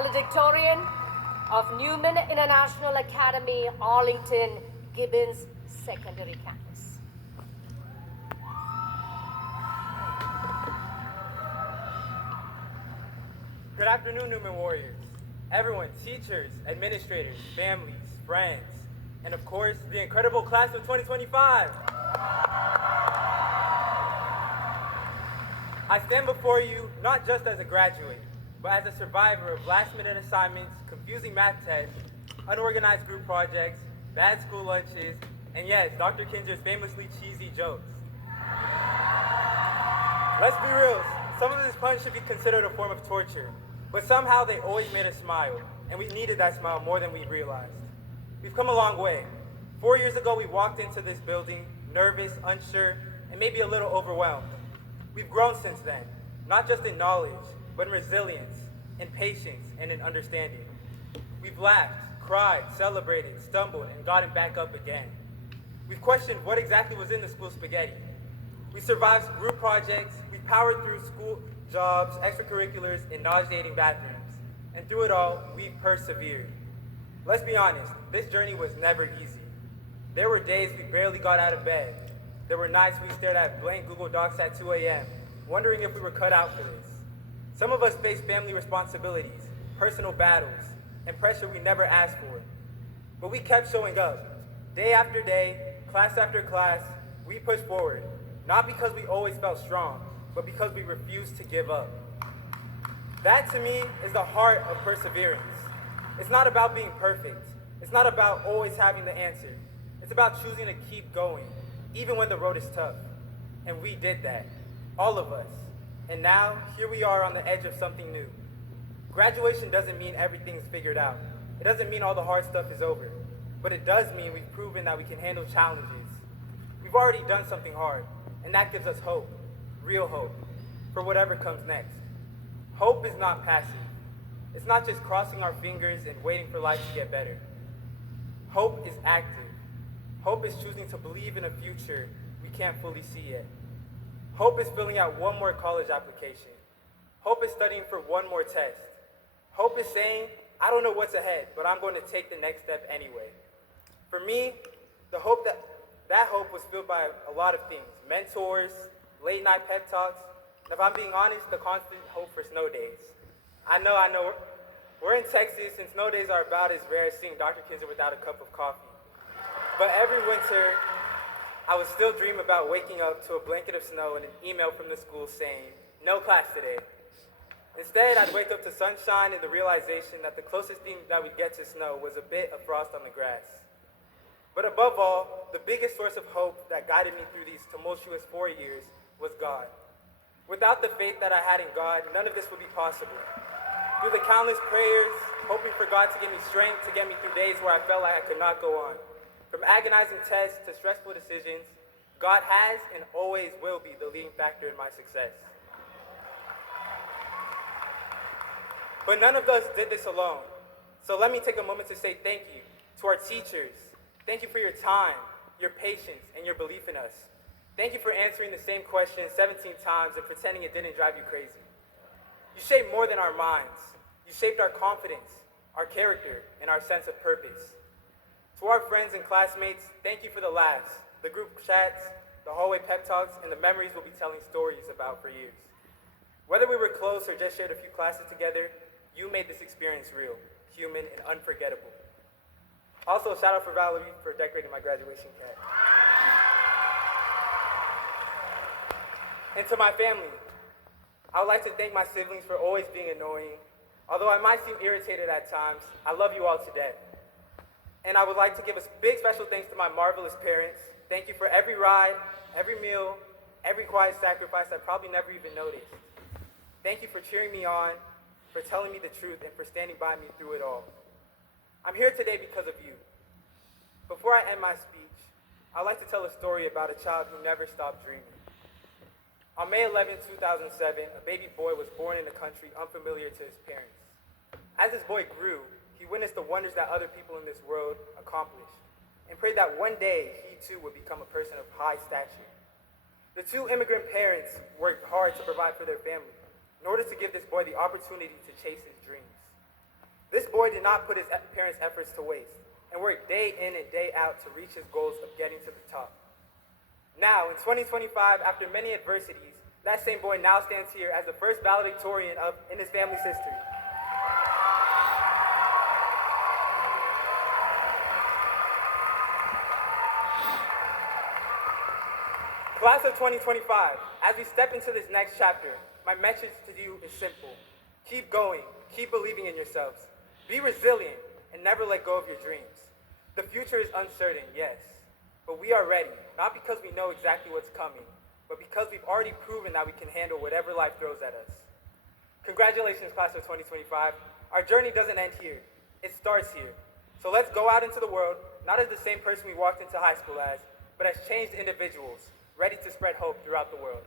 valedictorian of Newman International Academy, Arlington, Gibbons Secondary Campus. Good afternoon, Newman Warriors. Everyone, teachers, administrators, families, friends, and of course, the incredible class of 2025. I stand before you not just as a graduate, but as a survivor of last-minute assignments, confusing math tests, unorganized group projects, bad school lunches, and yes, Dr. Kinser's famously cheesy jokes. Let's be real, some of this punch should be considered a form of torture, but somehow they always made us smile, and we needed that smile more than we realized. We've come a long way. 4 years ago, we walked into this building, nervous, unsure, and maybe a little overwhelmed. We've grown since then, not just in knowledge, but in resilience, in patience, and in understanding. We've laughed, cried, celebrated, stumbled, and gotten back up again. We've questioned what exactly was in the school spaghetti. We survived group projects, we powered through school jobs, extracurriculars, and nauseating bathrooms. And through it all, we've persevered. Let's be honest, this journey was never easy. There were days we barely got out of bed. There were nights we stared at blank Google Docs at 2 a.m., wondering if we were cut out for this. Some of us faced family responsibilities, personal battles, and pressure we never asked for. But we kept showing up. Day after day, class after class, we pushed forward, not because we always felt strong, but because we refused to give up. That, to me, is the heart of perseverance. It's not about being perfect. It's not about always having the answer. It's about choosing to keep going, even when the road is tough. And we did that, all of us. And now, here we are on the edge of something new. Graduation doesn't mean everything's figured out. It doesn't mean all the hard stuff is over. But it does mean we've proven that we can handle challenges. We've already done something hard, and that gives us hope, real hope, for whatever comes next. Hope is not passive. It's not just crossing our fingers and waiting for life to get better. Hope is active. Hope is choosing to believe in a future we can't fully see yet. Hope is filling out one more college application. Hope is studying for one more test. Hope is saying, I don't know what's ahead, but I'm going to take the next step anyway. For me, the hope that hope was filled by a lot of things. Mentors, late night pep talks, and if I'm being honest, the constant hope for snow days. I know, we're in Texas and snow days are about as rare as seeing Dr. Kinser without a cup of coffee. But every winter, I would still dream about waking up to a blanket of snow and an email from the school saying, no class today. Instead, I'd wake up to sunshine and the realization that the closest thing that we'd get to snow was a bit of frost on the grass. But above all, the biggest source of hope that guided me through these tumultuous 4 years was God. Without the faith that I had in God, none of this would be possible. Through the countless prayers, hoping for God to give me strength to get me through days where I felt like I could not go on. From agonizing tests to stressful decisions, God has and always will be the leading factor in my success. But none of us did this alone. So let me take a moment to say thank you to our teachers. Thank you for your time, your patience, and your belief in us. Thank you for answering the same question 17 times and pretending it didn't drive you crazy. You shaped more than our minds. You shaped our confidence, our character, and our sense of purpose. To our friends and classmates, thank you for the laughs, the group chats, the hallway pep talks, and the memories we'll be telling stories about for years. Whether we were close or just shared a few classes together, you made this experience real, human, and unforgettable. Also, shout out for Valerie for decorating my graduation cat. And to my family, I would like to thank my siblings for always being annoying. Although I might seem irritated at times, I love you all to death. And I would like to give a big special thanks to my marvelous parents. Thank you for every ride, every meal, every quiet sacrifice I probably never even noticed. Thank you for cheering me on, for telling me the truth, and for standing by me through it all. I'm here today because of you. Before I end my speech, I'd like to tell a story about a child who never stopped dreaming. On May 11, 2007, a baby boy was born in a country unfamiliar to his parents. As this boy grew, he witnessed the wonders that other people in this world accomplished, and prayed that one day he too would become a person of high stature. The two immigrant parents worked hard to provide for their family, in order to give this boy the opportunity to chase his dreams. This boy did not put his parents' efforts to waste and worked day in and day out to reach his goals of getting to the top. Now, in 2025, after many adversities, that same boy now stands here as the first valedictorian in his family's history. Class of 2025, as we step into this next chapter, my message to you is simple. Keep going, keep believing in yourselves. Be resilient and never let go of your dreams. The future is uncertain, yes, but we are ready, not because we know exactly what's coming, but because we've already proven that we can handle whatever life throws at us. Congratulations, class of 2025. Our journey doesn't end here. It starts here. So let's go out into the world, not as the same person we walked into high school as, but as changed individuals, ready to spread hope throughout the world.